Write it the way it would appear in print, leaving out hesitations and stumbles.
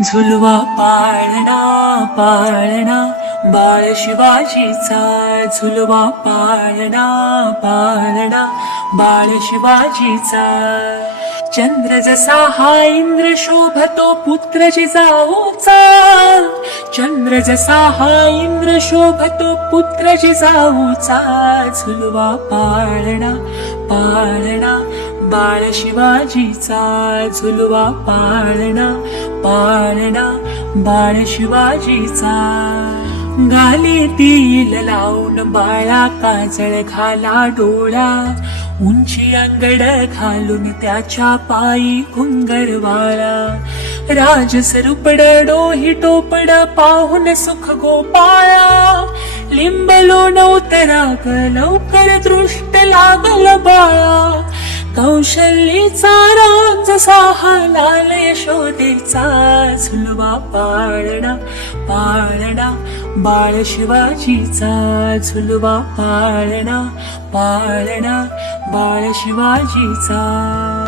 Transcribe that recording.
झुलवा पाळणा पाळणा बाळ शिवाजीचा, झुलवा पाळणा पाळणा बाळ शिवाजीचा. चंद्र जसा हा इंद्र शोभतो पुत्र जिजाऊचा, चंद्र जसा हा इंद्र शोभतो पुत्र जिजाऊचा. झुलवा पाळणा पाळणा बाळ शिवाजीचा, झुलवा पाळणा पाळणा बाळ शिवाजीचा. गाली तिल लावून बाळा काजळ घाला डोळा, उंची अंगड घालून त्याच्या पायी घुंगरवाळा. राजसरूपड डोही टोपड पाहून सुख गोपाळा, लिंबलो नवतरा लवकर दृष्ट लागल बाळा. कौशल्यीचा राज जसा हा लाल यशोदेचा, झुलवा पाळणा पाळणा बाळ शिवाजीचा, झुलवा पाळणा पाळणा बाळ शिवाजीचा.